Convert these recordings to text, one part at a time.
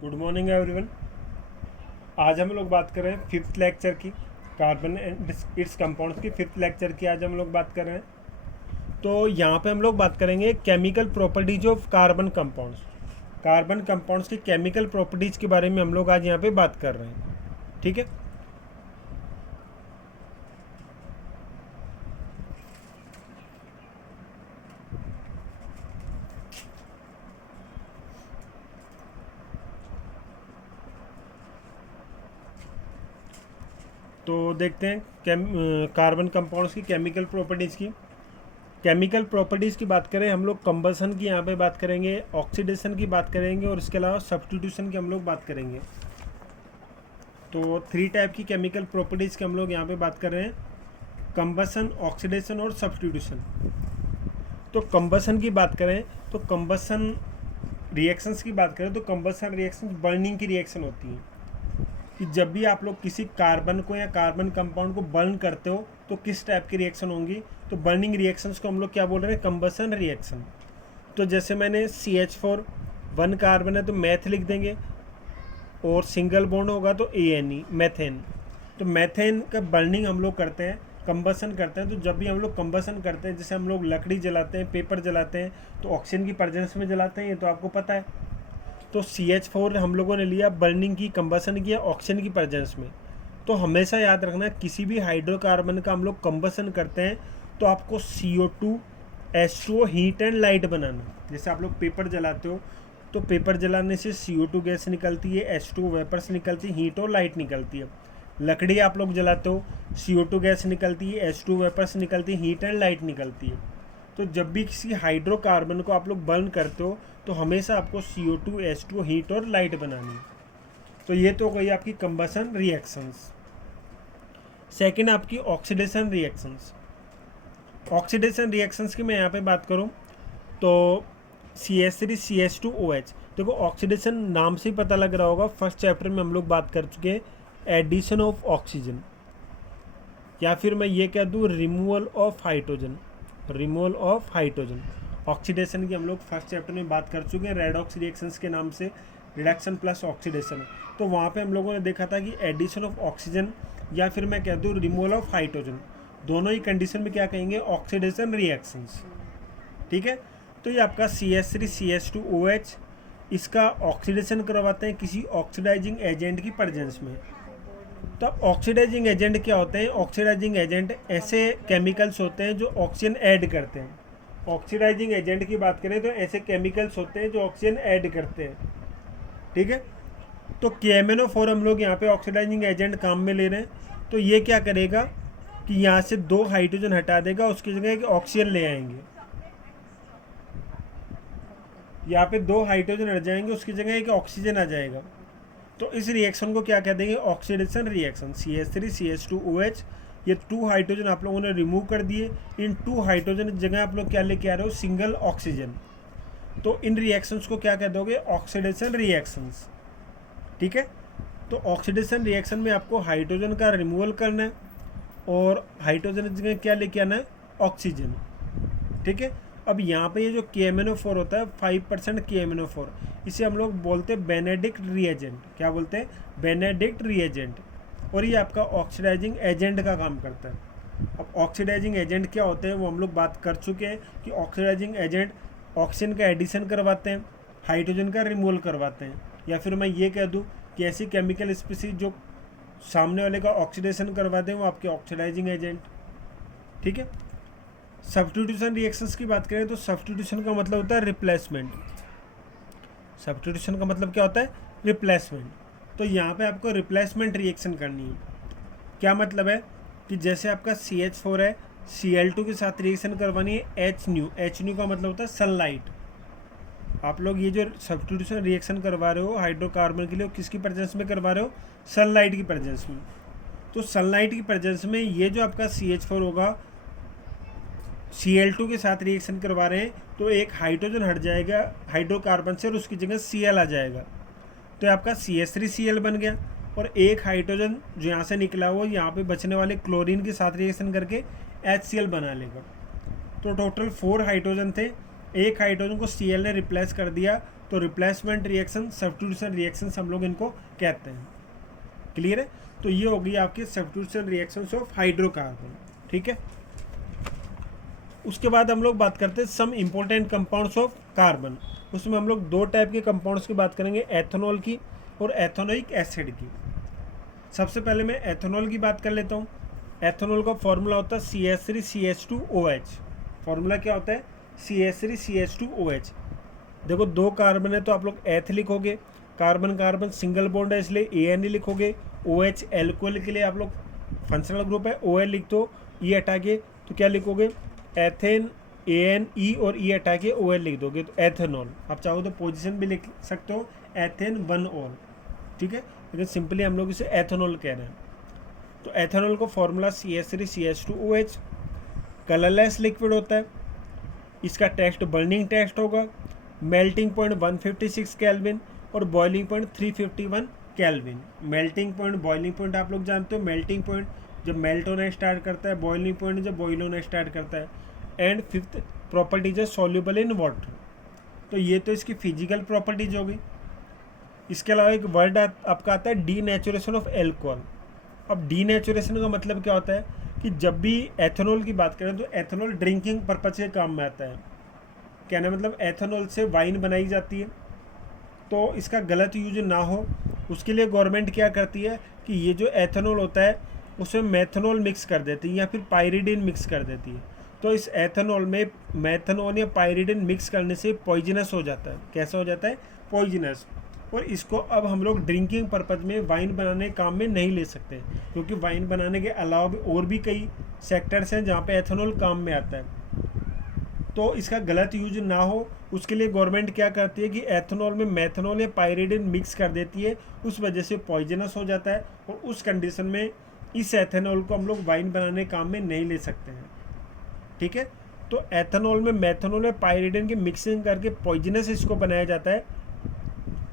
Good morning everyone. आज हम लोग बात कर रहे हैं फिफ्थ लेक्चर की, कार्बन एंड इट्स कंपाउंड्स की फिफ्थ लेक्चर की आज हम लोग बात कर रहे हैं। तो यहाँ पे हम लोग बात करेंगे chemical properties of carbon compounds. Carbon compounds की केमिकल प्रॉपर्टीज के बारे में हम लोग आज यहाँ पे बात कर रहे हैं, ठीक है। तो देखते हैं कार्बन कंपाउंड्स की केमिकल प्रॉपर्टीज़ की। केमिकल प्रॉपर्टीज़ की बात करें हम लोग, कंबसन की यहाँ पे बात करेंगे, ऑक्सीडेशन की बात करेंगे और इसके अलावा सब्स्टिट्यूशन की हम लोग बात करेंगे। तो 3 टाइप की केमिकल प्रॉपर्टीज़ की हम लोग यहाँ पे बात कर रहे हैं, कंबसन, ऑक्सीडेशन और सब्स्टिट्यूशन। तो कंबसन की बात करें तो कंबसन रिएक्शंस की बात करें तो कंबसन रिएक्शंस बर्निंग की रिएक्शन होती है कि जब भी आप लोग किसी कार्बन को या कार्बन कंपाउंड को बर्न करते हो तो किस टाइप की रिएक्शन होंगी। तो बर्निंग रिएक्शंस को हम लोग क्या बोल रहे हैं, कंबसन रिएक्शन। तो जैसे मैंने CH4 1 कार्बन है तो मैथ लिख देंगे, और सिंगल बॉन्ड होगा तो ANE मैथेन। तो मैथेन का बर्निंग हम लोग करते हैं, कंबसन करते हैं। तो जब भी हम लोग कंबसन करते हैं, जैसे हम लोग लकड़ी जलाते हैं, पेपर जलाते हैं, तो ऑक्सीजन की प्रेजेंस में जलाते हैं, ये तो आपको पता है। तो CH4 हम लोगों ने लिया, बर्निंग की, कंबसन किया ऑक्सीजन की प्रेजेंस में। तो हमेशा याद रखना, किसी भी हाइड्रोकार्बन का हम लोग कंबसन करते हैं तो आपको CO2 H2O heat and light बनाना। जैसे आप लोग पेपर जलाते हो तो पेपर जलाने से CO2 गैस निकलती है, H2O वेपर्स निकलती है, हीट और लाइट निकलती है। लकड़ी आप लोग जलाते हो, CO2 गैस निकलती है, H2O वेपर्स निकलती है, हीट एंड लाइट निकलती है। तो जब भी किसी हाइड्रोकार्बन को आप लोग बर्न करते हो तो हमेशा आपको CO2 H2O हीट और लाइट बनानी है। तो ये तो गई आपकी कंबसन रिएक्शंस। सेकंड आपकी ऑक्सीडेशन रिएक्शंस। ऑक्सीडेशन रिएक्शंस की मैं यहाँ पे बात करूँ तो CH3 CH2OH। देखो ऑक्सीडेशन नाम से ही पता लग रहा होगा, फर्स्ट चैप्टर में हम लोग बात कर चुके हैं एडिशन ऑफ ऑक्सीजन, या फिर मैं ये कह दूँ removal of hydrogen. Removal of hydrogen oxidation की हम लोग फर्स्ट चैप्टर में बात कर चुके हैं, रेडॉक्स रिएक्शंस के नाम से, रिडक्शन प्लस ऑक्सीडेशन। तो वहाँ पे हम लोगों ने देखा था कि एडिशन ऑफ ऑक्सीजन या फिर मैं कह दूँ रिमूवल ऑफ हाइड्रोजन, दोनों ही कंडीशन में क्या कहेंगे, ऑक्सीडेशन रिएक्शंस, ठीक है। तो ये आपका CH3 CH2OH, इसका ऑक्सीडेशन करवाते हैं किसी ऑक्सीडाइजिंग एजेंट की प्रेजेंस में। तो अब ऑक्सीडाइजिंग एजेंट क्या होते हैं, ऑक्सीडाइजिंग एजेंट ऐसे केमिकल्स होते हैं जो ऑक्सीजन ऐड करते हैं। ऑक्सीडाइजिंग एजेंट की बात करें तो ऐसे केमिकल्स होते हैं जो ऑक्सीजन ऐड करते हैं, ठीक है। तो KMnO4 हम लोग यहाँ पे ऑक्सीडाइजिंग एजेंट काम में ले रहे हैं। तो ये क्या करेगा कि यहाँ से 2 हाइड्रोजन हटा देगा, उसकी जगह एक ऑक्सीजन ले आएंगे। यहाँ पे 2 हाइड्रोजन हट जाएंगे, उसकी जगह एक ऑक्सीजन आ जाएगा। तो इस रिएक्शन को क्या कह देंगे, ऑक्सीडेशन रिएक्शन। CH3 CH2OH, ये 2 हाइड्रोजन आप लोगों ने रिमूव कर दिए, इन 2 हाइड्रोजन की जगह आप लोग क्या लेके आ रहे हो, सिंगल ऑक्सीजन। तो इन रिएक्शंस को क्या कह दोगे, ऑक्सीडेशन रिएक्शंस, ठीक है। तो ऑक्सीडेशन रिएक्शन में आपको हाइड्रोजन का रिमूवल करना है और हाइड्रोजन की जगह क्या लेके आना है, ऑक्सीजन, ठीक है। अब यहाँ पे ये जो KMnO4 होता है 5% KMnO4, इसे हम लोग बोलते हैं बेनेडिक्ट रिएजेंट। क्या बोलते हैं, बेनेडिक्ट रिएजेंट। और ये आपका ऑक्सीडाइजिंग एजेंट का काम करता है। अब ऑक्सीडाइजिंग एजेंट क्या होते हैं वो हम लोग बात कर चुके हैं कि ऑक्सीडाइजिंग एजेंट ऑक्सीजन का एडिशन करवाते हैं, हाइड्रोजन का रिमूवल करवाते हैं, या फिर मैं ये कह दूँ कि ऐसी केमिकल स्पीसीज जो सामने वाले का ऑक्सीडेशन करवा दें वो आपके ऑक्सीडाइजिंग एजेंट, ठीक है। सब्स्टिट्यूशन रिएक्शंस की बात करें तो सब्स्टिट्यूशन का मतलब होता है रिप्लेसमेंट। सब्स्टिट्यूशन का मतलब क्या होता है, रिप्लेसमेंट। तो यहाँ पे आपको रिप्लेसमेंट रिएक्शन करनी है। क्या मतलब है कि जैसे आपका CH4 है, Cl2 के साथ रिएक्शन करवानी है HNu। HNu का मतलब होता है सनलाइट। आप लोग ये जो सब्स्टिट्यूशन रिएक्शन करवा रहे हो हाइड्रोकार्बन के लिए, किसकी प्रेजेंस में करवा रहे हो, सनलाइट की प्रेजेंस में। तो सनलाइट की प्रेजेंस में ये जो आपका CH4 होगा, Cl2 के साथ रिएक्शन करवा रहे हैं तो एक हाइड्रोजन हट जाएगा हाइड्रोकार्बन से और उसकी जगह Cl आ जाएगा। तो आपका CH3Cl बन गया, और एक हाइड्रोजन जो यहाँ से निकला वो यहाँ पे बचने वाले क्लोरीन के साथ रिएक्शन करके HCl बना लेगा। तो टोटल 4 हाइड्रोजन थे, एक हाइड्रोजन को Cl ने रिप्लेस कर दिया तो रिप्लेसमेंट रिएक्शन, सब्स्टिट्यूशन रिएक्शंस हम लोग इनको कहते हैं। क्लियर है? तो ये हो गई आपकी सब्स्टिट्यूशन रिएक्शंस ऑफ हाइड्रोकार्बन। ठीक है, उसके बाद हम लोग बात करते हैं some important compounds of carbon. उसमें हम लोग दो टाइप के कंपाउंड्स की बात करेंगे, एथेनॉल की और एथेनोइक एसिड की। सबसे पहले मैं एथेनॉल की बात कर लेता हूँ। एथेनॉल का फॉर्मूला होता है CH3CH2OH। फॉर्मूला क्या होता है? CH3CH2OH। देखो दो कार्बन है तो आप लोग एथ लिखोगे, कार्बन कार्बन सिंगल बॉन्ड है इसलिए AN लिखोगे। OH एल्कोहल के लिए आप लोग फंक्शनल ग्रुप है, OL लिख दो, E हटा के तो क्या लिखोगे? एथेन, AN E और E हटा के OL लिख दोगे तो एथेनॉल। आप चाहो तो पोजीशन भी लिख सकते हो, एथेन 1 ऑल। ठीक है, लेकिन सिंपली हम लोग इसे एथेनॉल कह रहे हैं। तो एथेनॉल का फॉर्मूला CH3CH2OH। कलरलेस लिक्विड होता है, इसका टेस्ट बर्निंग टेस्ट होगा, मेल्टिंग पॉइंट 156 केल्विन और boiling point 351 kelvin. Melting point, boiling point आप लोग जानते हो, मेल्टिंग पॉइंट जब मेल्ट होना स्टार्ट करता है, बॉइलिंग पॉइंट जब बॉइल होना स्टार्ट करता है। एंड फिफ्थ प्रॉपर्टीज है सॉल्युबल इन वाटर। तो ये तो इसकी फिजिकल प्रॉपर्टीज हो गई। इसके अलावा एक वर्ड आपका आता है डीनेचुरेशन ऑफ एल्कोहल। अब डीनेचुरेशन का मतलब क्या होता है कि जब भी एथेनॉल की बात करें तो एथेनॉल ड्रिंकिंग पर्पज के काम में आता है। कहना मतलब एथेनॉल से वाइन बनाई जाती है, तो इसका गलत यूज ना हो उसके लिए गवर्नमेंट क्या करती है कि ये जो एथेनॉल होता है उसमें मेथनॉल मिक्स कर देती है या फिर पायरिडिन मिक्स कर देती है। तो इस एथेनॉल में मेथनॉल या पायरिडिन मिक्स करने से पॉइजनस हो जाता है। कैसा हो जाता है? पॉइजनस। और इसको अब हम लोग ड्रिंकिंग पर्पज़ में वाइन बनाने काम में नहीं ले सकते, क्योंकि वाइन बनाने के अलावा भी और भी कई सेक्टर्स हैं जहाँ पे एथेनॉल काम में आता है। तो इसका गलत यूज ना हो उसके लिए गवर्नमेंट क्या करती है कि एथेनॉल में मेथनॉल या पायरिडिन मिक्स कर देती है, उस वजह से पॉइजनस हो जाता है और उस कंडीशन में इस एथेनॉल को हम लोग वाइन बनाने काम में नहीं ले सकते हैं। ठीक है, तो एथेनॉल में मेथनॉल या पायरिडिन की मिक्सिंग करके पॉइजनस इसको बनाया जाता है,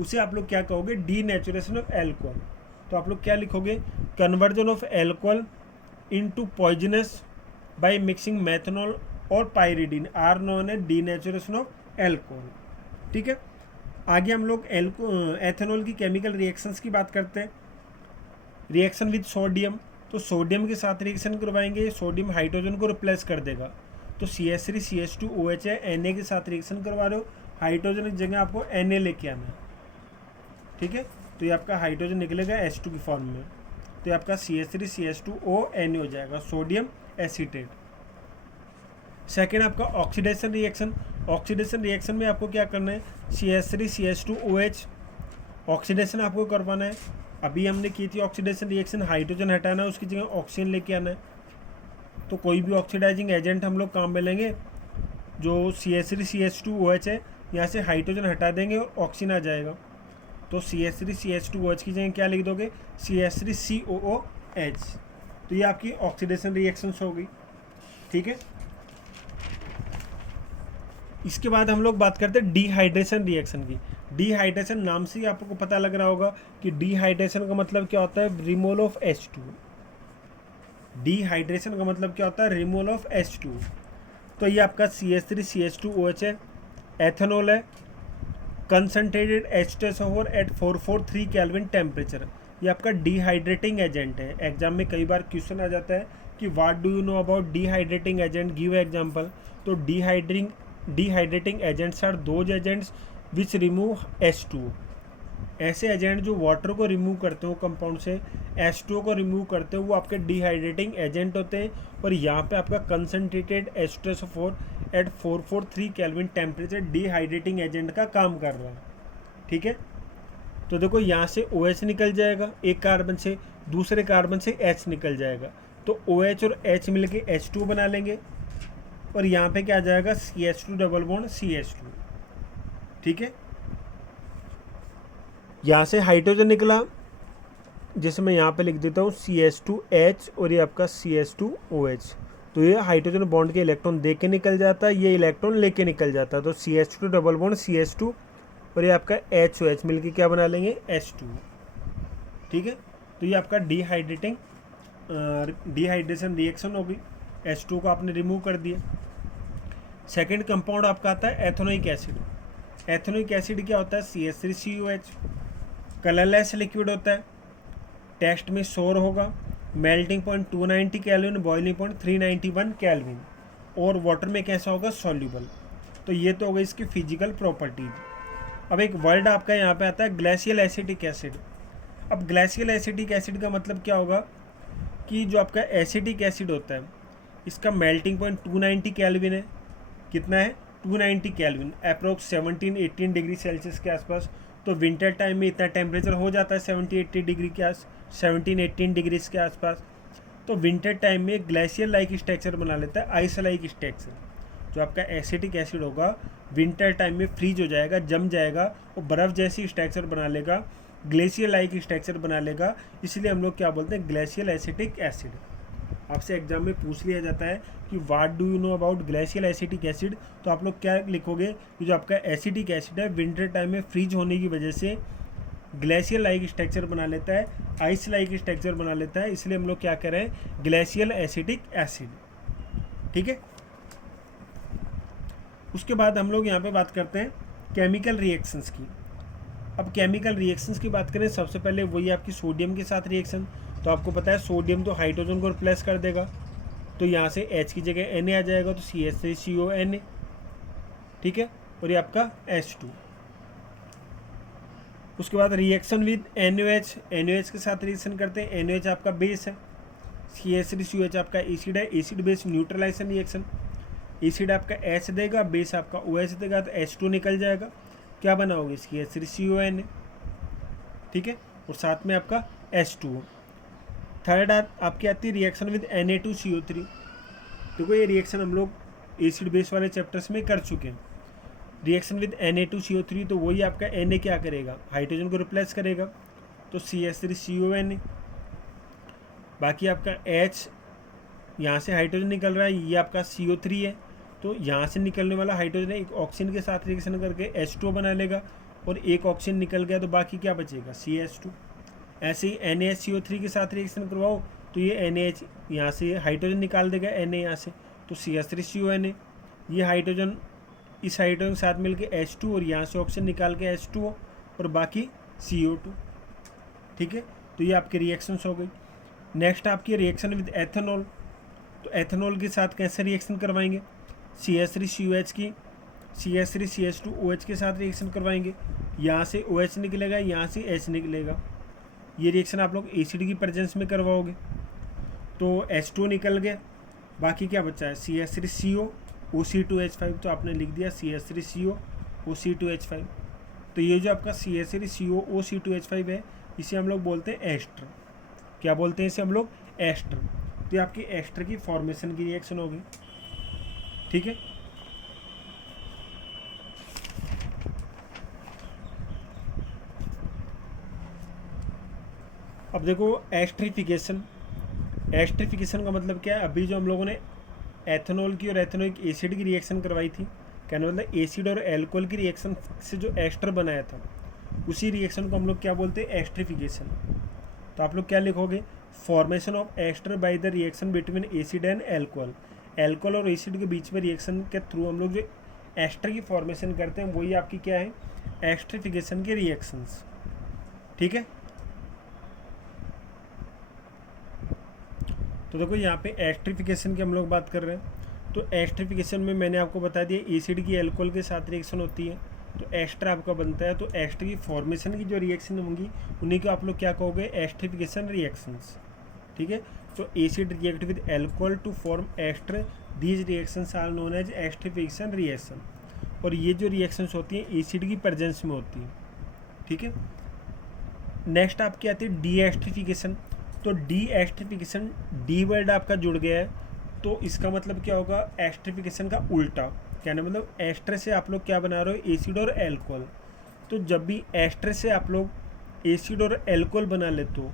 उसे आप लोग क्या कहोगे? Denaturation of alcohol. तो आप लोग क्या लिखोगे? Conversion of alcohol into poisonous by mixing methanol और pyridine are known as denaturation of alcohol. ठीक है, आगे हम लोग एथेनॉल की केमिकल रिएक्शंस की बात करते हैं। रिएक्शन विद सोडियम, तो सोडियम के साथ रिएक्शन करवाएंगे, सोडियम हाइड्रोजन को रिप्लेस कर देगा। तो CH3CH2OH है, Na के साथ रिएक्शन करवा रहे हो, हाइड्रोजन की जगह आपको Na लेके आना है। ठीक है, तो ये आपका हाइड्रोजन निकलेगा H2 की फॉर्म में, तो ये आपका CH3CH2O Na हो जाएगा, सोडियम एसीटेट। सेकेंड आपका ऑक्सीडेशन रिएक्शन। ऑक्सीडेशन रिएक्शन में आपको क्या करना है? CH3CH2OH ऑक्सीडेशन आपको करवाना है। अभी हमने की थी ऑक्सीडेशन रिएक्शन, हाइड्रोजन हटाना है, उसकी जगह ऑक्सीजन लेके आना है। तो कोई भी ऑक्सीडाइजिंग एजेंट हम लोग काम में लेंगे, जो CH3CH2OH है, यहाँ से हाइड्रोजन हटा देंगे और ऑक्सीजन आ जाएगा। तो CH3CH2OH की जगह क्या लिख दोगे? CH3COOH। तो ये आपकी ऑक्सीडेशन रिएक्शंस हो गई। ठीक है, इसके बाद हम लोग बात करते हैं डिहाइड्रेशन रिएक्शन की। डिहाइड्रेशन नाम से ही आपको पता लग रहा होगा कि डिहाइड्रेशन का मतलब क्या होता है? Removal of H2। डिहाइड्रेशन का मतलब क्या होता है? Removal of H2। तो ये आपका CH3CH2OH है, एथेनॉल है, concentrated H2SO4 at 443 kelvin temperature. ये आपका डिहाइड्रेटिंग एजेंट है। एग्जाम में कई बार क्वेश्चन आ जाता है कि what do you know about dehydrating agent, give example. तो dehydrating agents are those agents which remove H2। ऐसे एजेंट जो वाटर को रिमूव करते हो कंपाउंड से, H2O को रिमूव करते हो, वो आपके डिहाइड्रेटिंग एजेंट होते हैं। और यहाँ पे आपका concentrated H2SO4 at 443 kelvin temperature dehydrating agent का काम कर रहा है। ठीक है, तो देखो यहाँ से OH निकल जाएगा एक कार्बन से, दूसरे कार्बन से H निकल जाएगा, तो OH और H मिलके H2 बना लेंगे और यहाँ पे क्या आ जाएगा? CH2 double bond CH2। ठीक है, यहाँ से हाइड्रोजन निकला, जिसे मैं यहाँ पे लिख देता हूँ CH2H और ये आपका CH2OH। तो ये हाइड्रोजन बॉन्ड के इलेक्ट्रॉन दे के निकल जाता है, ये इलेक्ट्रॉन लेके निकल जाता है। तो CH2 डबल बॉन्ड CH2 और ये आपका HOH मिलके क्या बना लेंगे? H2। ठीक है, तो ये आपका डिहाइड्रेशन रिएक्शन होगी, H2 को आपने रिमूव कर दिया। सेकेंड कंपाउंड आपका आता है एथेनोइक एसिड। एथेनोइक एसिड क्या होता है? CH3COH, कलरलेस लिक्विड होता है, टेस्ट में शोर होगा, melting point 290 kelvin, boiling point 391 kelvin, और वाटर में कैसा होगा? सॉल्यूबल। तो ये तो हो गई इसकी फिजिकल प्रॉपर्टीज। अब एक वर्ड आपका यहाँ पे आता है ग्लेशियल एसिटिक एसिड। अब ग्लेशियल एसिटिक एसिड का मतलब क्या होगा कि जो आपका एसिटिक एसिड होता है इसका मेल्टिंग पॉइंट 290 केल्विन है। कितना है? 290 केल्विन, अप्रोक्स 17-18 डिग्री सेल्सियस के आसपास। तो विंटर टाइम में इतना टेम्परेचर हो जाता है 70-80 डिग्री के 17-18 डिग्रीज के आसपास। तो विंटर टाइम में ग्लेशियर लाइक स्ट्रक्चर बना लेता है, आइस लाइक स्ट्रक्चर। जो आपका एसिटिक एसिड होगा विंटर टाइम में फ्रीज हो जाएगा, जम जाएगा और बर्फ़ जैसी स्ट्रक्चर बना लेगा, ग्लेशियर लाइक स्ट्रक्चर बना लेगा। इसलिए हम लोग क्या बोलते हैं? Glacial acetic acid. आपसे एग्जाम में पूछ लिया जाता है कि what do you know about glacial acetic acid, तो आप लोग क्या लिखोगे कि जो आपका एसिटिक एसिड है विंटर टाइम में फ्रीज होने की वजह से ग्लेशियर लाइक स्ट्रक्चर बना लेता है, आइस लाइक स्ट्रक्चर बना लेता है। इसलिए हम लोग क्या कह रहे हैं? Glacial acetic acid. ठीक है। उसके बाद हम लोग यहाँ पे बात करते हैं केमिकल रिएक्शंस की। अब केमिकल रिएक्शंस की बात करें, सबसे पहले वही आपकी सोडियम के साथ रिएक्शन। तो आपको पता है सोडियम तो हाइड्रोजन को रिप्लेस कर देगा, तो यहाँ से H की जगह Na आ जाएगा, तो CH3CONA। ठीक है। और ये आपका H2। उसके बाद रिएक्शन विद NaOH, NaOH के साथ रिएक्शन करते हैं। NaOH आपका बेस है, CH3COH आपका एसिड है, acid base neutralization reaction. Acid आपका H देगा, बेस आपका OH देगा, तो H2 निकल जाएगा। क्या बनाओगे? CH3CONA। ठीक है। और साथ में आपका H2O। थर्ड आपकी आती है रिएक्शन विद Na2CO3। देखो ये रिएक्शन हम लोग एसिड बेस वाले चैप्टर्स में कर चुके हैं। रिएक्शन विद Na2CO3, तो वही आपका Na क्या करेगा? हाइड्रोजन को रिप्लेस करेगा, तो CH3CONA। बाकी आपका H, यहाँ से हाइड्रोजन निकल रहा है, ये आपका CO3 है, तो यहाँ से निकलने वाला हाइड्रोजन एक ऑक्सीजन के साथ रिएक्शन करके H2O बना लेगा, और एक ऑक्सीजन निकल गया तो बाकी क्या बचेगा? CH2। ऐसे ही NaHCO3 के साथ रिएक्शन करवाओ तो ये NaH यहाँ से हाइड्रोजन निकाल देगा, Na यहाँ से, तो CH3CONA। ये हाइड्रोजन इस हाइड्रोजन के साथ मिलके H2, और यहाँ से ऑक्सीजन निकाल के H2O, और बाकी CO2। ठीक है। तो ये आपके रिएक्शंस हो गई। नेक्स्ट आपकी रिएक्शन विद एथेनॉल। तो एथेनॉल के साथ कैसे रिएक्शन करवाएंगे? CH3COH की CH3CH2OH के साथ रिएक्शन करवाएंगे। यहाँ से OH निकलेगा, यहाँ से H निकलेगा। ये रिएक्शन आप लोग एसिड की प्रेजेंस में करवाओगे, तो H2O निकल गया, बाकी क्या बचा है? CH3CO OC2H5। तो आपने लिख दिया CH3CO OC2H5। तो ये जो आपका CH3CO OC2H5 है, इसे हम लोग बोलते हैं एस्टर। क्या बोलते हैं इसे हम लोग? एस्टर। तो ये आपकी एस्टर की फॉर्मेशन की रिएक्शन होगी। ठीक है। अब देखो एस्ट्रिफिकेशन। एस्ट्रिफिकेशन का मतलब क्या है? अभी जो हम लोगों ने एथेनॉल की और एथेनोइक एसिड की रिएक्शन करवाई थी, कहने मतलब एसिड और एल्कोहल की रिएक्शन से जो एस्टर बनाया था, उसी रिएक्शन को हम लोग क्या बोलते हैं? एस्ट्रिफिकेशन। तो आप लोग क्या लिखोगे? Formation of ester by the reaction between acid and alcohol. Alcohol और एसिड के बीच में रिएक्शन के थ्रू हम लोग जो एस्टर की फॉर्मेशन करते हैं, वही आपकी क्या है? एस्ट्रिफिकेशन के रिएक्शंस। ठीक है। तो देखो यहाँ पे एस्ट्रिफिकेशन की हम लोग बात कर रहे हैं। तो एस्ट्रिफिकेशन में मैंने आपको बता दिया एसिड की एल्कोहल के साथ रिएक्शन होती है, तो एस्टर आपका बनता है। तो एस्टर की फॉर्मेशन की जो रिएक्शन होंगी उन्हीं को आप लोग क्या कहोगे? Esterification reactions. ठीक है। तो acid react with alcohol to form ester, these reactions are known as esterification reaction. और ये जो रिएक्शंस होती हैं एसिड की प्रेजेंस में होती हैं। ठीक है। नेक्स्ट आपकी आती है डी एस्ट्रिफिकेशन। तो डी एस्ट्रिफिकेशन, डी वर्ड आपका जुड़ गया है, तो इसका मतलब क्या होगा? एस्ट्रिफिकेशन का उल्टा। कहने मतलब एस्टर से आप लोग क्या बना रहे हो? एसिड और एल्कोहल। तो जब भी एस्टर से आप लोग एसिड और एल्कोहल बना लेते हो,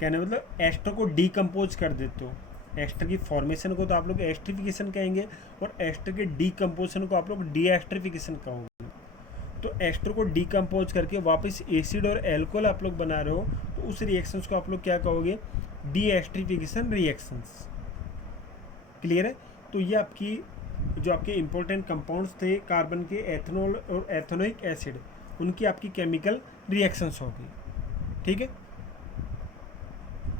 कहने मतलब एस्टर को डीकम्पोज कर देते हो। एस्टर की फॉर्मेशन को तो आप लोग एस्ट्रिफिकेशन कहेंगे, और एस्टर के डीकम्पोजिशन को आप लोग डी एस्ट्रिफिकेशन कहोगे। तो एस्टर को डीकम्पोज करके वापस एसिड और एल्कोहल आप लोग बना रहे हो, तो उस रिएक्शंस को आप लोग क्या कहोगे? D esterification reactions. क्लियर है। तो ये आपकी जो आपके इंपॉर्टेंट कंपाउंड्स थे कार्बन के, एथनॉल और एथेनोइक एसिड, उनकी आपकी केमिकल रिएक्शंस होगी। ठीक है।